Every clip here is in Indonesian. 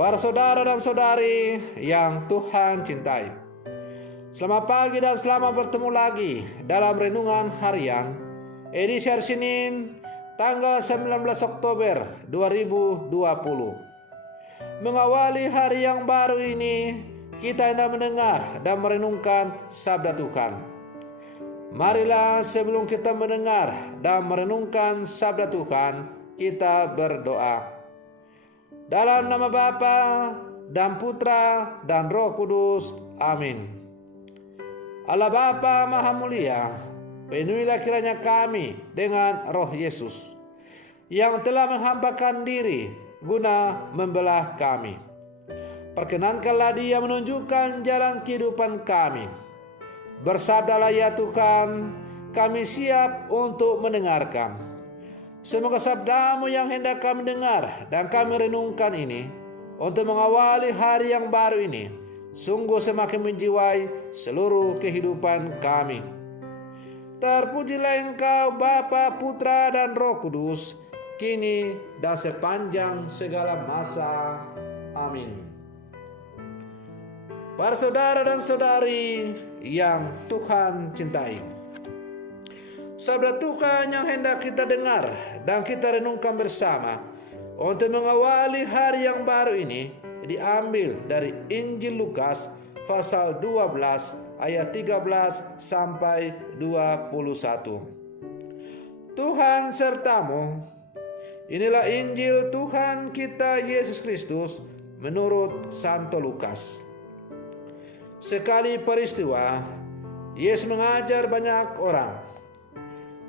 Para saudara dan saudari yang Tuhan cintai, selamat pagi dan selamat bertemu lagi dalam Renungan Harian edisi hari Senin tanggal 19 Oktober 2020. Mengawali hari yang baru ini, kita hendak mendengar dan merenungkan sabda Tuhan. Marilah sebelum kita mendengar dan merenungkan sabda Tuhan, kita berdoa. Dalam nama Bapa dan Putra dan Roh Kudus. Amin. Allah Bapa Maha Mulia, penuhilah kiranya kami dengan Roh Yesus yang telah menghambakan diri guna membelah kami. Perkenankanlah Dia menunjukkan jalan kehidupan kami. Bersabdalah ya Tuhan, kami siap untuk mendengarkan. Semoga sabda-Mu yang hendak kami dengar dan kami renungkan ini untuk mengawali hari yang baru ini sungguh semakin menjiwai seluruh kehidupan kami. Terpujilah Engkau Bapa, Putra dan Roh Kudus, kini dan sepanjang segala masa. Amin. Para saudara dan saudari yang Tuhan cintai, sabda Tuhan yang hendak kita dengar dan kita renungkan bersama untuk mengawali hari yang baru ini diambil dari Injil Lukas pasal 12 ayat 13 sampai 21. Tuhan sertamu. Inilah Injil Tuhan kita Yesus Kristus menurut Santo Lukas. Sekali peristiwa, Yesus mengajar banyak orang.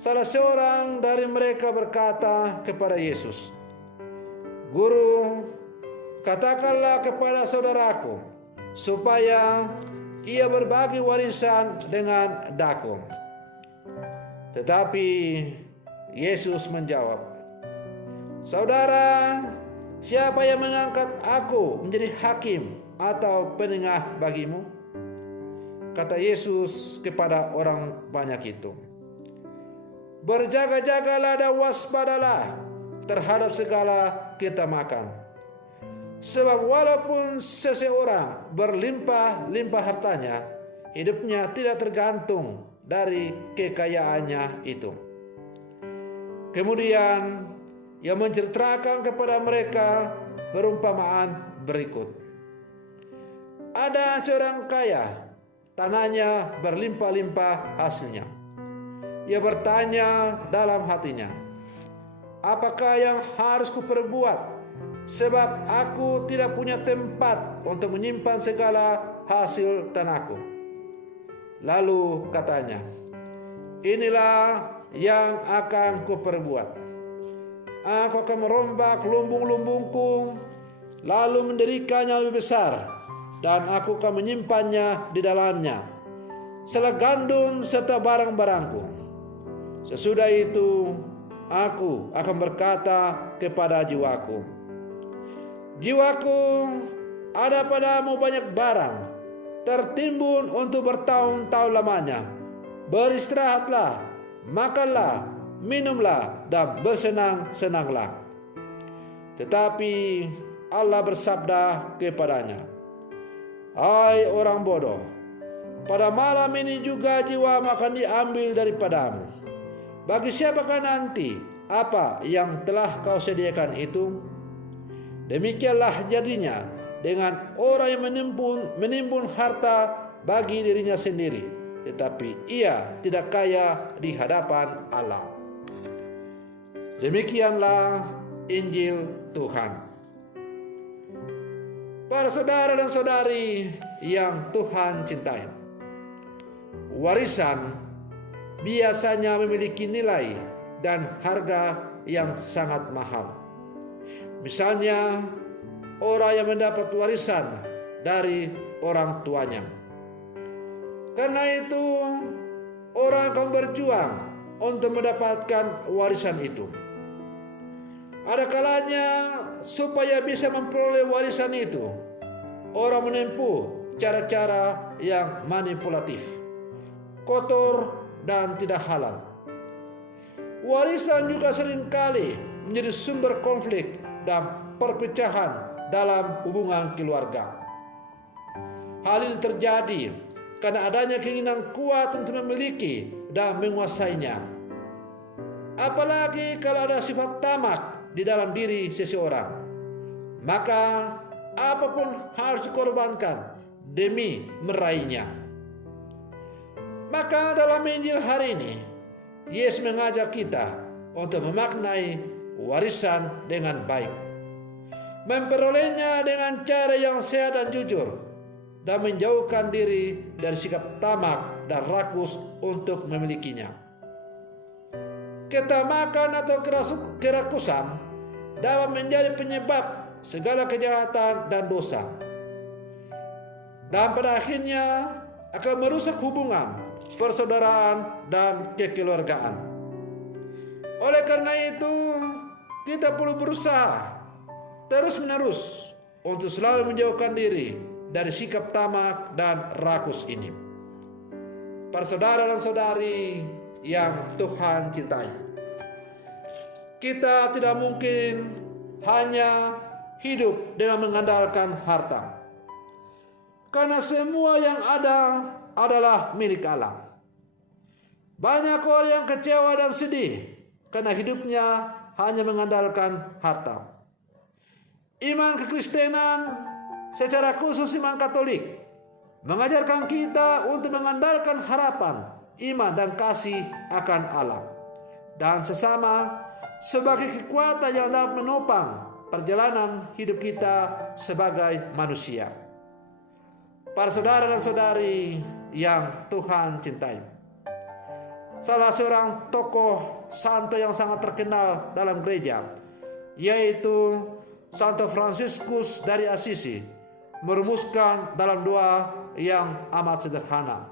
Salah seorang dari mereka berkata kepada Yesus, "Guru, katakanlah kepada saudaraku supaya ia berbagi warisan dengan daku." Tetapi Yesus menjawab, "Saudara, siapa yang mengangkat aku menjadi hakim atau penengah bagimu?" Kata Yesus kepada orang banyak itu, "Berjaga-jagalah dan waspadalah terhadap segala kita makan. Sebab walaupun seseorang berlimpah-limpah hartanya, hidupnya tidak tergantung dari kekayaannya itu." Kemudian ia menceritakan kepada mereka perumpamaan berikut. Ada seorang kaya, tanahnya berlimpah-limpah hasilnya. Ia bertanya dalam hatinya, "Apakah yang harus kuperbuat? Sebab aku tidak punya tempat untuk menyimpan segala hasil tanahku." Lalu katanya, "Inilah yang akan kuperbuat. Aku akan merombak lumbung-lumbungku, lalu mendirikannya lebih besar, dan aku akan menyimpannya di dalamnya, selai gandum serta barang-barangku. Sesudah itu, aku akan berkata kepada jiwaku, jiwaku, ada padamu banyak barang, tertimbun untuk bertahun-tahun lamanya. Beristirahatlah, makanlah, minumlah, dan bersenang-senanglah." Tetapi Allah bersabda kepadanya, "Hai orang bodoh, pada malam ini juga jiwamu akan diambil daripadamu. Bagi siapakah nanti apa yang telah kau sediakan itu?" Demikianlah jadinya dengan orang yang menimbun harta bagi dirinya sendiri, tetapi ia tidak kaya di hadapan Allah. Demikianlah Injil Tuhan. Para saudara dan saudari yang Tuhan cintai, warisan biasanya memiliki nilai dan harga yang sangat mahal. Misalnya, orang yang mendapat warisan dari orang tuanya. Karena itu, orang akan berjuang untuk mendapatkan warisan itu. Ada kalanya supaya bisa memperoleh warisan itu, orang menempuh cara-cara yang manipulatif, kotor, dan tidak halal. Warisan juga seringkali menjadi sumber konflik dan perpecahan dalam hubungan keluarga. Hal ini terjadi karena adanya keinginan kuat untuk memiliki dan menguasainya. Apalagi kalau ada sifat tamak di dalam diri seseorang, maka apapun harus dikorbankan demi meraihnya. Maka dalam Injil hari ini, Yesus mengajak kita untuk memaknai warisan dengan baik, memperolehnya dengan cara yang sehat dan jujur, dan menjauhkan diri dari sikap tamak dan rakus untuk memilikinya. Ketamakan atau kerakusan dapat menjadi penyebab segala kejahatan dan dosa, dan pada akhirnya akan merusak hubungan persaudaraan dan kekeluargaan. Oleh karena itu, kita perlu berusaha terus-menerus untuk selalu menjauhkan diri dari sikap tamak dan rakus ini. Para saudara dan saudari yang Tuhan cintai, kita tidak mungkin hanya hidup dengan mengandalkan harta, karena semua yang ada adalah milik Allah. Banyak orang yang kecewa dan sedih karena hidupnya hanya mengandalkan harta. Iman kekristenan, secara khusus iman Katolik, mengajarkan kita untuk mengandalkan harapan, iman dan kasih akan Allah dan sesama sebagai kekuatan yang dapat menopang perjalanan hidup kita sebagai manusia. Para saudara dan saudari yang Tuhan cintai, salah seorang tokoh santo yang sangat terkenal dalam gereja, yaitu Santo Fransiskus dari Assisi, merumuskan dalam doa yang amat sederhana,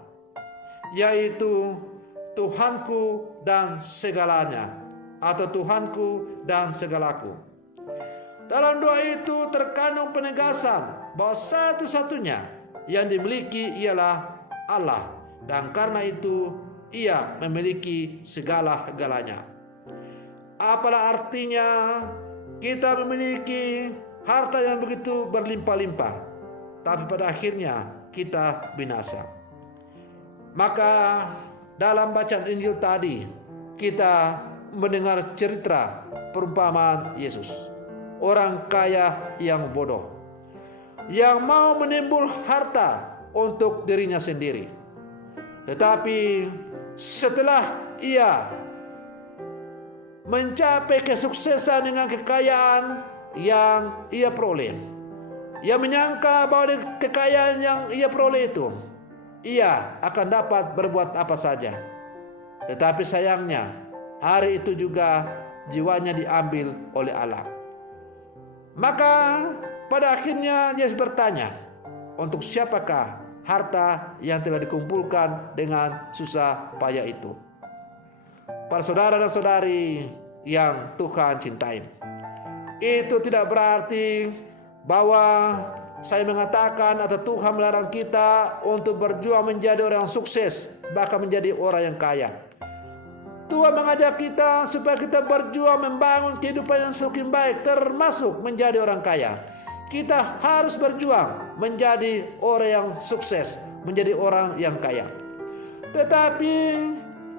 yaitu Tuhanku dan segalanya, atau Tuhanku dan segalaku. Dalam doa itu terkandung penegasan bahwa satu-satunya yang dimiliki ialah Allah, dan karena itu Ia memiliki segala-galanya. Apalah artinya kita memiliki harta yang begitu berlimpah-limpah, tapi pada akhirnya kita binasa. Maka dalam bacaan Injil tadi kita mendengar cerita perumpamaan Yesus, orang kaya yang bodoh, yang mau menimbul harta untuk dirinya sendiri. Tetapi setelah ia mencapai kesuksesan dengan kekayaan yang ia peroleh, ia menyangka bahwa kekayaan yang ia peroleh itu ia akan dapat berbuat apa saja. Tetapi sayangnya hari itu juga jiwanya diambil oleh Allah. Maka pada akhirnya Yesus bertanya, untuk siapakah harta yang telah dikumpulkan dengan susah payah itu? Para saudara dan saudari yang Tuhan cintai, itu tidak berarti bahwa saya mengatakan atau Tuhan melarang kita untuk berjuang menjadi orang yang sukses, bahkan menjadi orang yang kaya. Tuhan mengajak kita supaya kita berjuang membangun kehidupan yang semakin baik, termasuk menjadi orang kaya. Kita harus berjuang menjadi orang yang sukses, menjadi orang yang kaya. Tetapi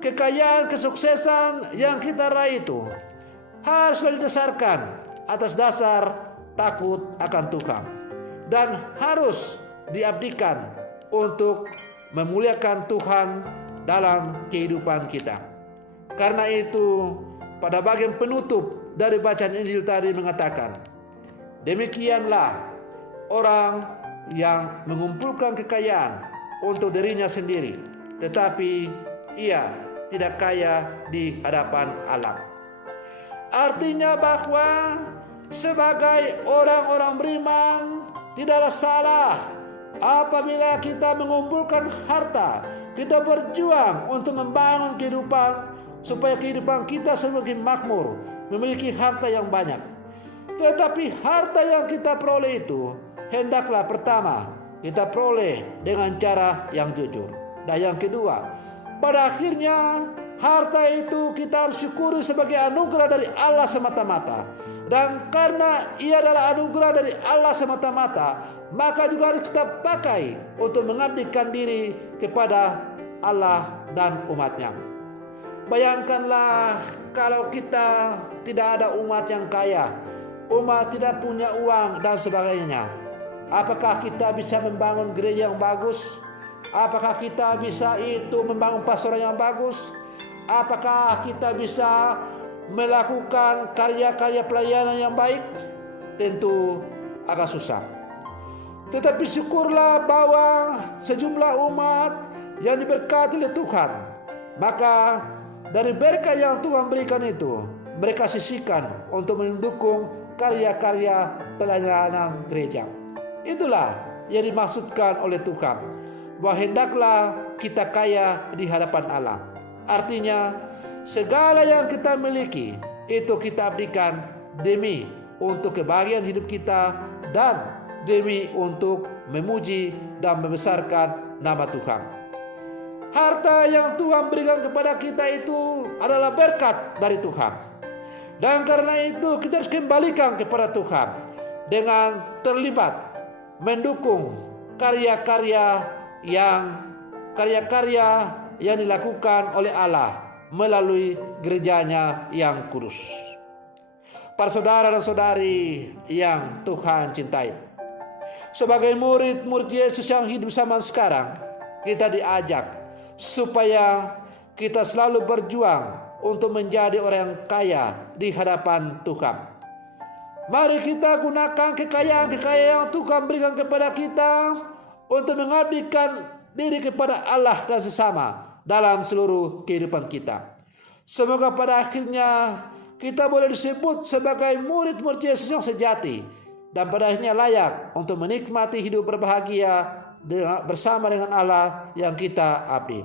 kekayaan, kesuksesan yang kita raih itu harus didasarkan atas dasar takut akan Tuhan, dan harus diabdikan untuk memuliakan Tuhan dalam kehidupan kita. Karena itu pada bagian penutup dari bacaan Injil tadi mengatakan, demikianlah orang yang mengumpulkan kekayaan untuk dirinya sendiri, tetapi ia tidak kaya di hadapan Allah. Artinya bahwa sebagai orang-orang beriman tidaklah salah apabila kita mengumpulkan harta, kita berjuang untuk membangun kehidupan supaya kehidupan kita semakin makmur, memiliki harta yang banyak. Tetapi harta yang kita peroleh itu hendaklah pertama kita peroleh dengan cara yang jujur, dan yang kedua, pada akhirnya harta itu kita harus syukuri sebagai anugerah dari Allah semata-mata, Dan karena ia adalah anugerah dari Allah semata-mata, maka juga harus kita pakai untuk mengabdikan diri kepada Allah dan umatnya. Bayangkanlah kalau kita tidak ada umat yang kaya, umat tidak punya uang dan sebagainya. Apakah kita bisa membangun gereja yang bagus? Apakah kita bisa membangun pastoran yang bagus? Apakah kita bisa melakukan karya-karya pelayanan yang baik? Tentu agak susah. Tetapi syukurlah bahwa sejumlah umat yang diberkati oleh Tuhan, maka dari berkat yang Tuhan berikan itu, mereka sisihkan untuk mendukung karya-karya pelayanan gereja. Itulah yang dimaksudkan oleh Tuhan, bahwa hendaklah kita kaya di hadapan Allah. Artinya, segala yang kita miliki itu kita berikan demi untuk kebahagiaan hidup kita dan demi untuk memuji dan membesarkan nama Tuhan. Harta yang Tuhan berikan kepada kita itu adalah berkat dari Tuhan. Dan karena itu kita harus kembalikan kepada Tuhan dengan terlibat mendukung karya-karya yang dilakukan oleh Allah melalui gerejanya yang kudus. Para saudara dan saudari yang Tuhan cintai, sebagai murid-murid Yesus yang hidup zaman sekarang, kita diajak supaya kita selalu berjuang untuk menjadi orang yang kaya di hadapan Tuhan. Mari kita gunakan kekayaan-kekayaan yang Tuhan berikan kepada kita untuk mengabdikan diri kepada Allah dan sesama dalam seluruh kehidupan kita. Semoga pada akhirnya kita boleh disebut sebagai murid-murid Yesus yang sejati, dan pada akhirnya layak untuk menikmati hidup berbahagia bersama dengan Allah yang kita abdi.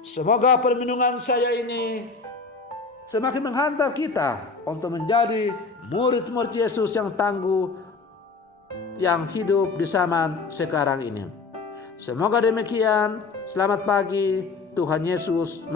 Semoga perlindungan saya ini semakin menghantar kita untuk menjadi murid-murid Yesus yang tangguh, yang hidup di zaman sekarang ini. Semoga demikian. Selamat pagi. Tuhan Yesus